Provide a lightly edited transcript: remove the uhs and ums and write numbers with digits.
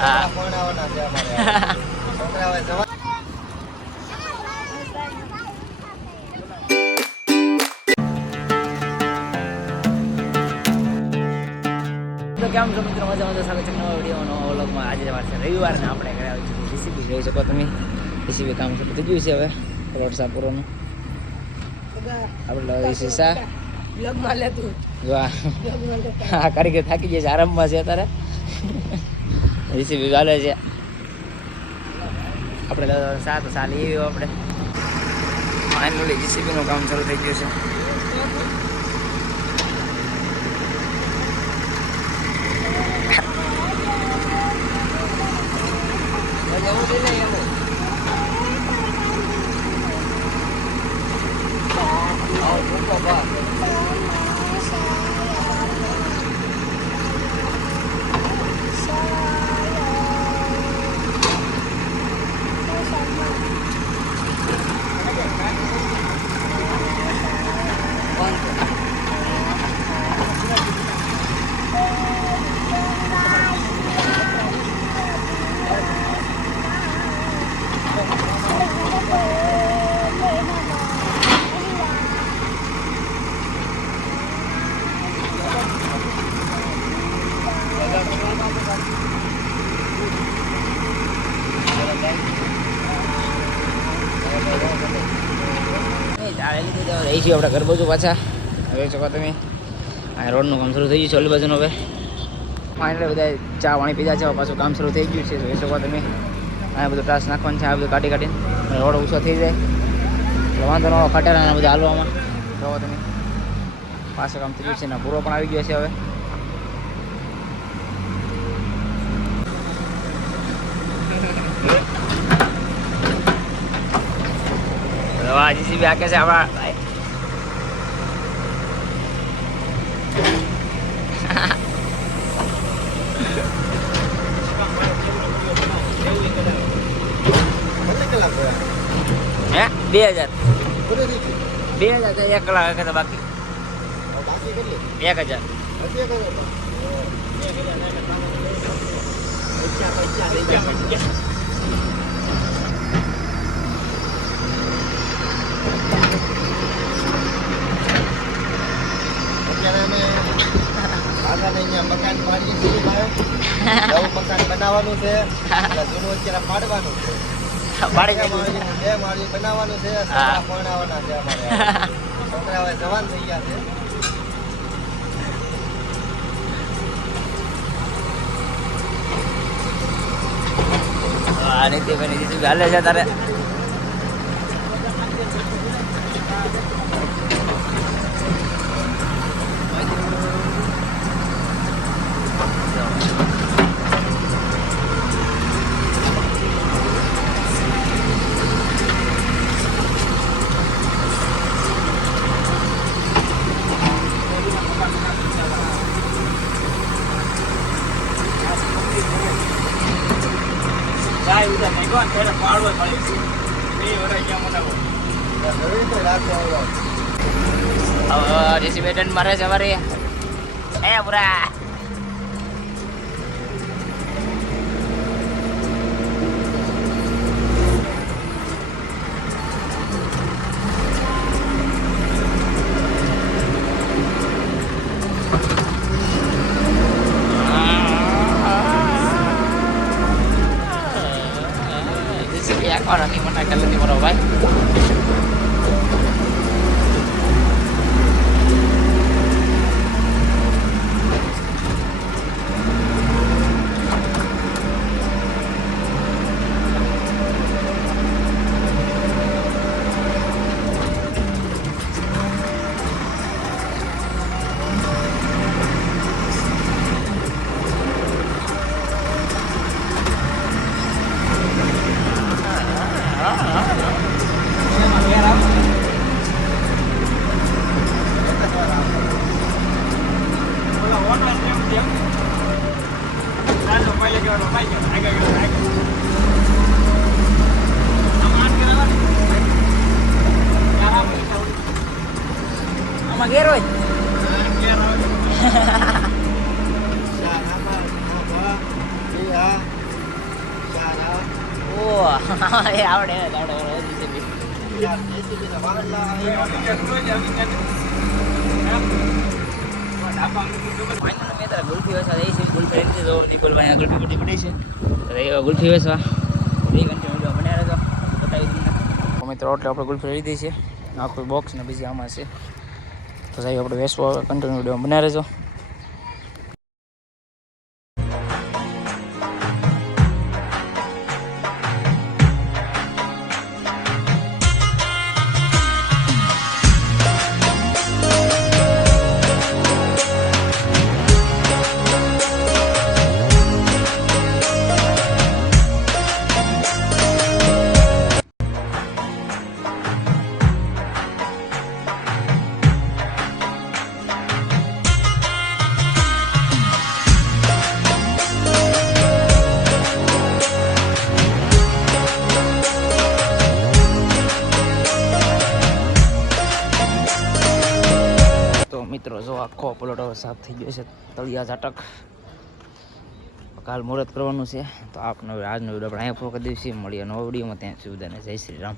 છોકરા પરણાવવાના છે અમારે. છોકરા હવે જવા તો કેમ છો મિત્રો, મજામાં? સ્વાગત છે નવા વિડીયો નવા વ્લોગમાં. આજે વાર છે રવિવાર ને આપણે ઘરે આવી છીએ જીસીબી. જોઈ શકો તમે જીસીબી કામ શરૂ થઈ ગયું છે. હવે પ્લોટ સાપુરોનું આપણે લગાવી છે સા બ્લોગમાં લેતું વાહ હા, કારીગર થાકી જાય છે, આરામમાં છે અત્યારે. જીસીબી ચાલે છે. આપણે સા તો સા લઈ આવ્યો આપણે. ફાઇનલી જીસીબીનું કામ શરૂ થઈ ગયું છે. રહી છીએ આપણા ઘર બાજુ પાછા. હવે શકો તમે આ રોડનું કામ શરૂ થઈ ગયું છે ઓલી બાજુનું. હવે ફાઇનલી બધા ચા પાણી પીધા છે. પાછું કામ શરૂ થઈ ગયું છે. જોઈ શકો તમે આ બધું ટ્રાસ નાખવાનું છે. આ બધું કાઢી કાઢીને રોડ ઊંચો થઈ જાય એટલે વાંધો ન આવે ખટેરા બધા હાલવામાં. જોવો તમે પાછું કામ થઈ ગયું છે ને પૂરો પણ આવી ગયો છે. હવે જીસીબી આકે છે આપણા ભાઈ. હે 2000 1 કલાક તો બાકી 1000 મકાન પાડીએ છીએ ભાઈ. નવું મકાન બનાવવાનું છે, જૂનું અત્યારે પાડવાનું છે. બે માળી બનાવવાનું છે. છોકરા પરણાવવાના છે અમારે. છોકરા હવે જવાન થઈ ગયા છે. નીતિભાઈ જીસીબી હાલે છે તારે. જીસીબી ટન મારે છે અમારી. પૂરા જીસીબી આખો નથી મને કલ નથી મારો ભાઈ. Sama Gero. Iya. હા એ આવડે JCB. યાર JCB ના વાહનના ફાઇનલ મેં તારા ગુલ્ફી વેચવા જઈ છે. ગુલ્ફી લઈ લીધો નિકુલભાઈ આ ગુલ્ફી બધી પડી છે. તો એ ગુલ્ફી વેચવા એ કન્ટિન્યુ બન્યા રહેતો બતાવી દીધું. મિત્રો એટલે આપણે ગુલ્ફી લીધી છે આખું બોક્સ ને બીજી આમાં છે. તો સાહેબ આપણે વેચવા કન્ટિન્યુ બન્યા રહેજો. મિત્રો જો આખો પ્લોટ સાફ થઈ ગયો છે. તળિયા ઝાટક કાલ મુહૂર્ત કરવાનું છે. તો આપનો આજનો વિડીયો આપણે અહીંયા પૂરો કરી દઈશું. મળીએ નવો વિડીયોમાં. ત્યાં સુધી બધાને જય શ્રી રામ.